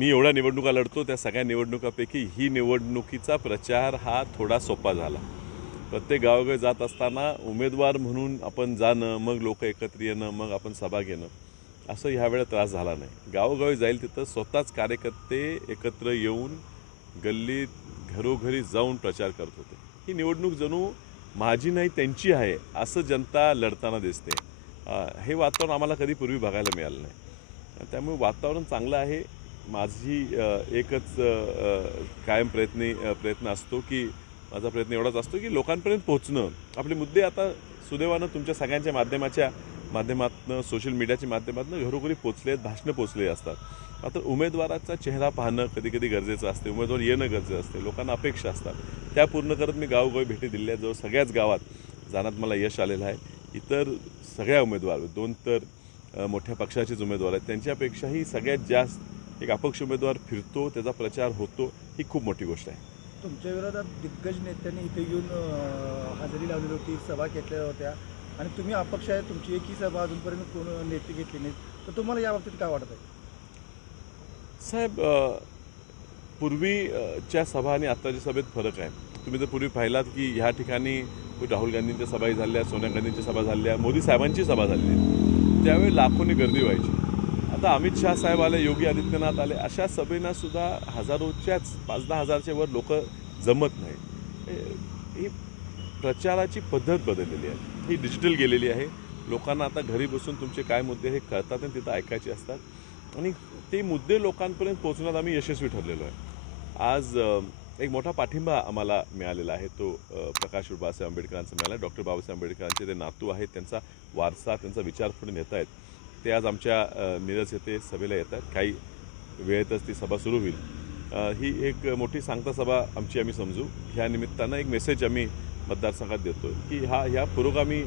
मी एवढ्या निवडणुका लढतो, त्या सगळ्या निवडणुकापैकी ही निवडणुकीचा प्रचार हा थोडा सोपा झाला. प्रत्येक गावोगावी जात असताना उमेदवार म्हणून आपण जाणं, मग लोक एकत्र येणं, मग आपण सभा घेणं, असं ह्यावेळेला त्रास झाला नाही. गावोगावी जाईल तिथं स्वतःच कार्यकर्ते एकत्र येऊन गल्लीत घरोघरी जाऊन प्रचार करत होते. ही निवडणूक जणू माझी नाही त्यांची आहे असं जनता लढताना दिसते. हे वातावरण आम्हाला कधी पूर्वी बघायला मिळालं नाही. त्यामुळे वातावरण चांगलं आहे. माझी एकच कायम प्रयत्न असतो की माझा प्रयत्न एवढाच असतो की लोकांपर्यंत पोहोचणं. आपले मुद्दे आता सुदैवानं तुमच्या सगळ्यांच्या माध्यमातून सोशल मीडियाच्या माध्यमातून घरोघरी पोचले आहेत, भाषणं पोचले असतात. मात्र उमेदवाराचा चेहरा पाहणं कधी कधी गरजेचं असते, उमेदवार येणं गरजेचं असते, लोकांना अपेक्षा असतात. त्या पूर्ण करत मी गावोगावी भेटी दिल्या आहेत. जवळ सगळ्याच गावात जाण्यात मला यश आलेलं आहे. इतर सगळ्या उमेदवार, 2 तर मोठ्या पक्षाचेच उमेदवार आहेत, त्यांच्यापेक्षाही सगळ्यात जास्त एक अपक्ष उमेदवार फिरतो, त्याचा प्रचार होतो, ही खूप मोठी गोष्ट आहे. तुमच्या विरोधात दिग्गज नेत्यांनी इथे येऊन हजेरी लावलेली होती, सभा घेतल्या होत्या आणि तुम्ही अपक्ष आहे, तुमची एकही सभा अजूनपर्यंत कोण नेते घेतली नाहीत. तर तुम्हाला याबाबतीत काय वाटत आहे? साहेब, पूर्वीच्या सभा आणि आत्ताच्या सभेत फरक आहे. तुम्ही जर पूर्वी पाहिलात की ह्या ठिकाणी राहुल गांधींच्या सभाही झाल्या, सोनिया गांधींच्या सभा झाल्या, मोदी साहेबांची सभा झाली. त्यावेळी लाखोनी गर्दी व्हायची. आता अमित शाह साहेब आले, योगी आदित्यनाथ आले, अशा सभेनासुद्धा हजारोच्याच 5-10 हजारच्या वर लोक जमत नाही. ही प्रचाराची पद्धत बदललेली आहे, ही डिजिटल गेलेली आहे. लोकांना आता घरी बसून तुमचे काय मुद्दे हे कळतात आणि तिथं ऐकायचे असतात आणि ते मुद्दे लोकांपर्यंत पोहोचण्यात आम्ही यशस्वी ठरलेलो आहे. आज एक मोठा पाठिंबा आम्हाला मिळालेला आहे. तो प्रकाश बाबासाहेब आंबेडकरांचा मिळाला. डॉक्टर बाबासाहेब आंबेडकरांचे ते नातू आहेत, त्यांचा वारसा, त्यांचा विचार पुढे नेत आहेत. ते आज आमच्या मिरज येथे सभेला येत आहेत. काही वेळेतच ती सभा सुरू होईल. ही एक मोठी सांगता सभा आम्ही समजू. ह्या निमित्तानं एक मेसेज आम्ही मतदारसंघात देतो की ह्या पुरोगामी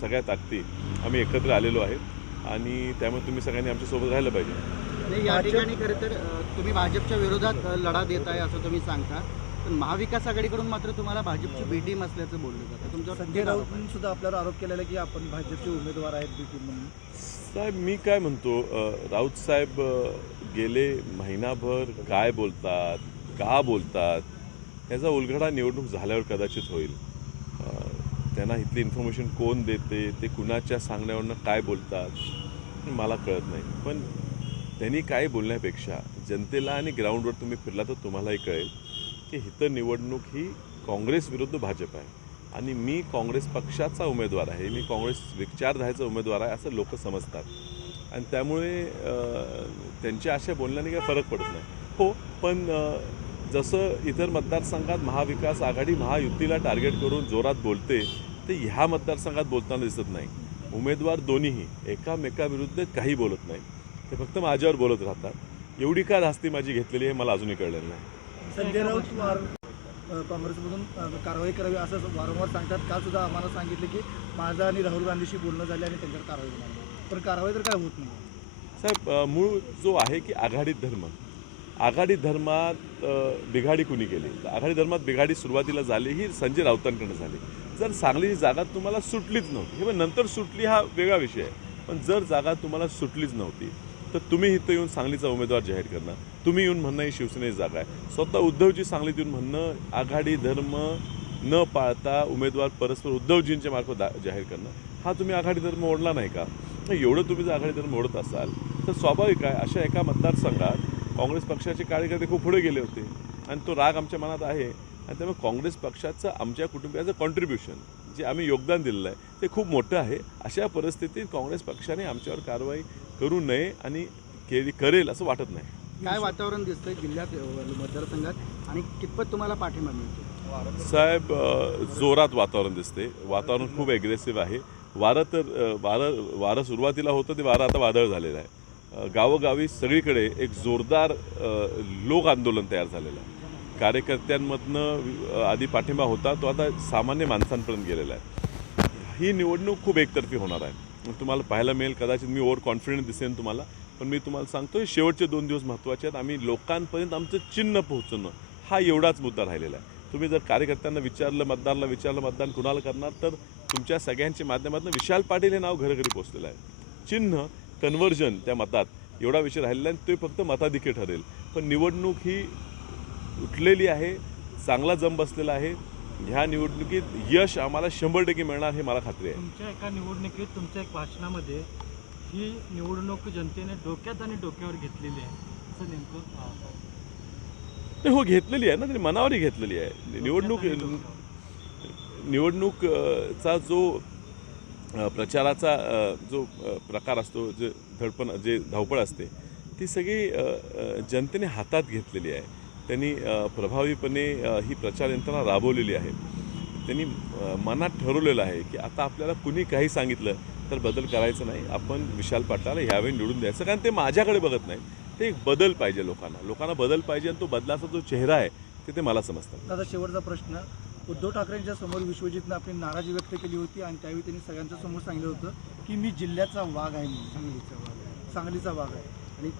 सगळ्या ताकदी आम्ही एकत्र आलेलो आहेत आणि त्यामुळे तुम्ही सगळ्यांनी आमच्यासोबत राहिलं पाहिजे. या ठिकाणी खरं तर तुम्ही भाजपच्या विरोधात लढा देत आहे असं तुम्ही सांगता, पण महाविकास आघाडीकडून मात्र तुम्हाला भाजपची बी टीम असल्याचं बोललं जातं. तुमच्यावर संजय राऊतांनी सुद्धा आपल्यावर आरोप केलेला की आपण भाजपचे उमेदवार आहेत बी टीम म्हणून. साहेब, मी काय म्हणतो, राऊत साहेब गेले महिनाभर काय बोलतात, का बोलतात, याचा उलगडा निवडणूक झाल्यावर कदाचित होईल. त्यांना इथली इन्फॉर्मेशन कोण देते, ते कुणाच्या सांगण्यावरनं काय बोलतात मला कळत नाही. पण त्यांनी काय बोलण्यापेक्षा जनतेला आणि ग्राउंडवर तुम्ही फिरला तर तुम्हालाही कळेल की इथं निवडणूक ही काँग्रेस विरुद्ध भाजप आहे आणि मी काँग्रेस पक्षाचा उमेदवार आहे, मी काँग्रेस विचारधारेचा उमेदवार आहे असं लोक समजतात आणि त्यामुळे त्यांच्या अशा बोलण्याने काही फरक पडत नाही. हो, पण जसं इतर मतदारसंघात महाविकास आघाडी महायुतीला टार्गेट करून जोरात बोलते, ते ह्या मतदारसंघात बोलताना दिसत नाही. उमेदवार दोन्हीही एकामेकाविरुद्ध काही बोलत नाही, ते फक्त माझ्यावर बोलत राहतात. एवढी का धास्ती माझी घेतलेली आहे मला अजूनही कळलेलं नाही. संजय राऊत काँग्रेसमधून कारवाई करावी असं वारंवार सांगतात. काल सुद्धा आम्हाला सांगितलं की माझं आणि राहुल गांधीशी बोलणं झालं आणि त्यांच्यावर कारवाई होणार, पण कारवाई तर काय होत नाही. साहेब, मूळ जो आहे की आघाडी धर्मात बिघाडी कुणी केली, तर आघाडी धर्मात बिघाडी सुरुवातीला झाली ही संजय राऊतांकडनं झाली. जर सांगलीची जागा तुम्हाला सुटलीच नव्हती, हे पण नंतर सुटली हा वेगळा विषय आहे, पण जर जागा तुम्हाला सुटलीच नव्हती तर तुम्ही इथं येऊन सांगलीचा उमेदवार जाहीर करणं, तुम्ही येऊन म्हणणं ही शिवसेनेची जागा आहे, स्वतः उद्धवजी सांगलीत येऊन म्हणणं आघाडी धर्म न पाळता उमेदवार परस्पर उद्धवजींच्या मार्फत जाहीर करणं, हा तुम्ही आघाडी धर्म ओढला नाही का? एवढं तुम्ही जर आघाडी धर्म ओढत असाल तर स्वाभाविक आहे अशा एका मतदारसंघात काँग्रेस पक्षाचे कार्यकर्ते खूप पुढे गेले होते आणि तो राग आमच्या मनात आहे आणि त्यामुळे काँग्रेस पक्षाचं आमच्या कुटुंबियाचं कॉन्ट्रीब्युशन जे आम्ही योगदान दिलेलं आहे ते खूप मोठं आहे. अशा परिस्थितीत काँग्रेस पक्षाने आमच्यावर कारवाई करू नये आणि करेल असं वाटत नाही. काय वातावरण दिसतंय जिल्ह्यात मतदारसंघात आणि कितपत तुम्हाला पाठिंबा मिळतो? साहेब, जोरात वातावरण दिसते. वातावरण खूप ॲग्रेसिव्ह आहे. वारं सुरुवातीला होतं ते वारं आता वादळ झालेलं आहे. गावोगावी सगळीकडे एक जोरदार लोक आंदोलन तयार झालेलं आहे. कार्यकर्त्यांमधनं आधी पाठिंबा होता, तो आता सामान्य माणसांपर्यंत गेलेला आहे. ही निवडणूक खूप एकतर्फी होणार आहे. तुम्हाला पाहायला मिळेल, कदाचित मी ओव्हर कॉन्फिडंट दिसेन तुम्हाला, पण मी तुम्हाला सांगतो शेवटचे 2 दिवस महत्त्वाचे आहेत. आम्ही लोकांपर्यंत आमचं चिन्ह पोहोचवणं हा एवढाच मुद्दा राहिलेला आहे. तुम्ही जर कार्यकर्त्यांना विचारलं, मतदाराला विचारलं मतदान कुणाला करणार, तर तुमच्या सगळ्यांच्या माध्यमातून विशाल पाटील हे नाव घरोघरी पोहोचलेलं आहे. चिन्ह कन्व्हर्जन त्या मतात एवढा विषय राहिलेला आहे आणि ते फक्त मताधिक्य ठरेल. पण निवडणूक ही उठलेली आहे, चांगला जम बसलेला आहे. ह्या निवडणुकीत यश आम्हाला 100% मिळणार हे मला खात्री आहे. तुमच्या एका निवडणुकीत तुमच्या एक भाषणामध्ये ही निवडणूक जनतेने डोक्यात आणि डोक्यावर घेतलेली आहे असं नेमकं नाही, हो घेतलेली आहे ना, त्यांनी मनावरही घेतलेली आहे. निवडणूकचा जो प्रचाराचा जो प्रकार असतो, जे धडपण जे धावपळ असते ती सगळी जनतेने हातात घेतलेली आहे. त्यांनी प्रभावीपणे ही प्रचार यंत्रणा राबवलेली आहे. त्यांनी मनात ठरवलेलं आहे की आता आपल्याला कुणी काही सांगितलं तर बदल करायचं नाही, आपण विशाल पाटलाला ह्यावेळी निवडून द्यायचं. कारण ते माझ्याकडे बघत नाही, ते एक बदल पाहिजे लोकांना बदल पाहिजे आणि तो बदलाचा जो चेहरा आहे ते मला समजतं. दादा, शेवटचा प्रश्न. उद्धव ठाकरेंच्या समोर विश्वजितनं आपली नाराजी व्यक्त केली होती आणि त्यावेळी त्यांनी सगळ्यांच्या समोर सांगितलं होतं की मी जिल्ह्याचा वाघ आहे, म्हणून सांगलीचा वाघ आहे. आणि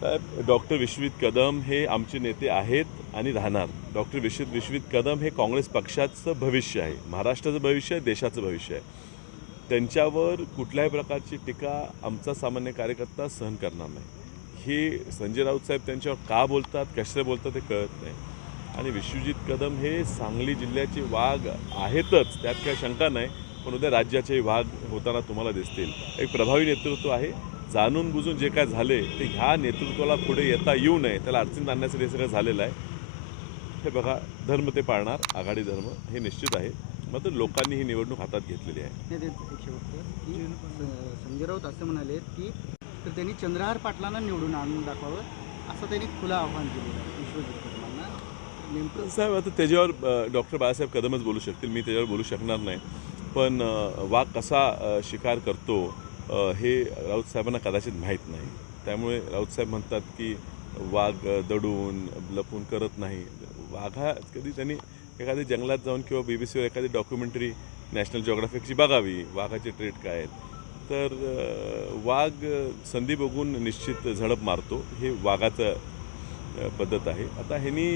साहेब, डॉक्टर विश्वजित कदम हे आमचे नेते आहेत आणि राहणार. डॉक्टर विश्वजित कदम हे काँग्रेस पक्षाचं भविष्य आहे, महाराष्ट्राचं भविष्य आहे, देशाचं भविष्य आहे. त्यांच्यावर कुठल्याही प्रकारची टीका आमचा सामान्य कार्यकर्ता सहन करणार नाही. हे संजय राऊत साहेब त्यांच्यावर का बोलतात, कशाला बोलतात ते कळत नाही. आणि विश्वजित कदम हे सांगली जिल्ह्याचे वाघ आहेतच, त्यात काही शंका नाही. पण उद्या राज्याचे वाघ होताना तुम्हाला दिसतील. एक प्रभावी नेतृत्व आहे. जाणून बुजून जे काय झाले ते ह्या नेतृत्वाला पुढे येता येऊ नये, त्याला अडचणीत आणण्यासाठी हे सगळं झालेलं आहे. हे बघा, धर्म ते पाळणार, आघाडी धर्म हे निश्चित आहे. मात्र लोकांनी ही निवडणूक हातात घेतलेली आहे. संजय राऊत असं म्हणाले की तर त्यांनी चंद्रहार पाटलांना निवडून आणून दाखवावं असं त्यांनी खुलं आव्हान केलेलं आहे विश्वजित कदमांना. नेमकं साहेब, आता त्याच्यावर डॉक्टर बाळासाहेब कदमच बोलू शकतील, मी त्याच्यावर बोलू शकणार नाही. पण वाघ कसा शिकार करतो हे राऊत साहेबांना कदाचित माहीत नाही. त्यामुळे राऊत साहेब म्हणतात की वाघ दडून लपून करत नाही. वाघा कधी त्यांनी एखाद्या जंगलात जाऊन किंवा BBC वर एखादी डॉक्युमेंटरी नॅशनल जिओग्राफिकची बघावी, वाघाचे ट्रेट काय आहेत. तर वाघ संधी बघून निश्चित झडप मारतो, हे वाघाचं पद्धत आहे. आता ह्यांनी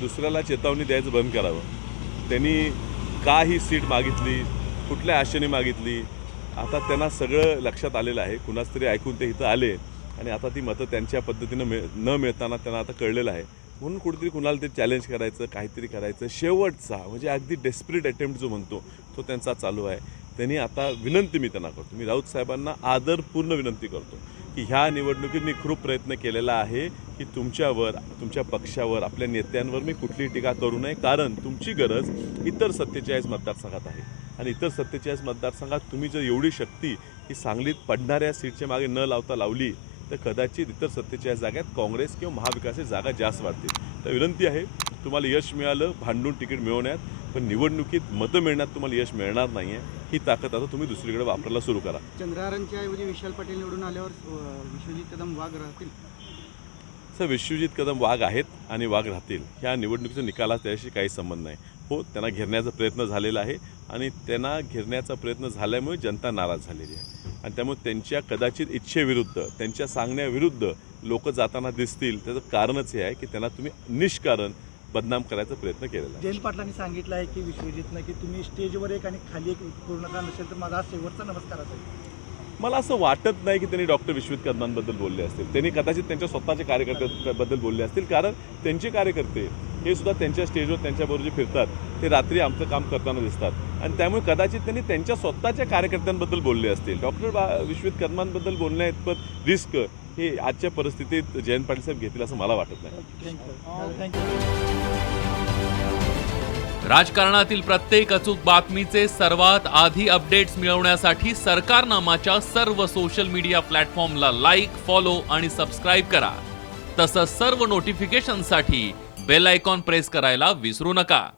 दुसऱ्याला चेतावणी द्यायचं बंद करावं. त्यांनी का ही सीट मागितली, कुठल्या आशेने मागितली, आता त्यांना सगळं लक्षात आलेलं आहे. कुणाच तरी ऐकून ते इथं आले आणि आता ती मतं त्यांच्या पद्धतीनं न मिळताना त्यांना आता कळलेलं आहे. म्हणून कुठेतरी कुणाला ते चॅलेंज करायचं, काहीतरी करायचं, शेवटचा म्हणजे अगदी डेस्परेट अटेम्प्ट जो म्हणतो तो त्यांचा चालू आहे. त्यांनी आता विनंती मी त्यांना करतो, मी राऊत साहेबांना आदरपूर्ण विनंती करतो की ह्या निवडणुकीत मी खूप प्रयत्न केलेला आहे की तुमच्यावर, तुमच्या पक्षावर, आपल्या नेत्यांवर मी कुठलीही टीका करू नये. कारण तुमची गरज इतर 47 मतदारसंघात आहे आणि इतर 47 मतदारसंघात तुम्ही जर एवढी शक्ती ही सांगलीत पडणाऱ्या सीटच्या मागे न लावता लावली तर कदाचित इतर 47 जागात काँग्रेस किंवा महाविकासच्या जागा जास्त वाढतील. तर विनंती आहे, तुम्हाला यश मिळालं भांडून तिकीट मिळवण्यात, पण निवडणुकीत मतं मिळण्यात तुम्हाला यश मिळणार नाही आहे. ही ताकद आता तुम्ही दुसरीकडे वापरायला सुरू करा. चंद्रहारांच्या ऐवजी विशाल पाटील निवडून आल्यावर विश्वजित कदम वाघ राहतील. सर, विश्वजित कदम वाघ आहेत आणि वाघ राहतील. ह्या निवडणुकीचा निकालात त्याशी काही संबंध नाही. हो, त्यांना घेरण्याचा प्रयत्न झालेला आहे आणि त्यांना घेरण्याचा प्रयत्न झाल्यामुळे जनता नाराज झालेली आहे आणि त्यामुळे त्यांच्या कदाचित इच्छेविरुद्ध, त्यांच्या सांगण्याविरुद्ध लोक जाताना दिसतील. त्याचं कारणच हे आहे की त्यांना तुम्ही निष्कारण बदनाम करायचा प्रयत्न केलेला आहे. जयंत पाटलांनी सांगितलं आहे की विश्वजितनं की तुम्ही स्टेजवर एक आणि खाली एक पूर्ण का नसेल तर माझा शेवटचा नमस्कार असेल. मला असं वाटत नाही की त्यांनी डॉक्टर विश्वजित कदमांबद्दल बोलले असतील. त्यांनी कदाचित त्यांच्या स्वतःच्या कार्यकर्त्यांबद्दल बोलले असतील. कारण त्यांचे कार्यकर्ते हे सुद्धा त्यांच्या स्टेजवर त्यांच्याबरोबर जे फिरतात ते रात्री आमचं काम करताना दिसतात आणि त्यामुळे कदाचित त्यांनी त्यांच्या स्वतःच्या कार्यकर्त्यांबद्दल बोलले असतील. डॉक्टर विश्वजित कदमांबद्दल बोलण्याइतपत रिस्क हे आजच्या परिस्थितीत जयंत पाटील साहेब घेतील असं मला वाटत नाही. थँक्यू. राजकारणातील प्रत्येक अचूक बातमीचे सर्वात आधी अपडेट्स मिळवण्यासाठी सरकारनामाच्या सर्व सोशल मीडिया प्लॅटफॉर्मला लाईक, फॉलो आणि सबस्क्राईब करा. तसंच सर्व नोटिफिकेशनसाठी बेल आयकॉन प्रेस करायला विसरू नका.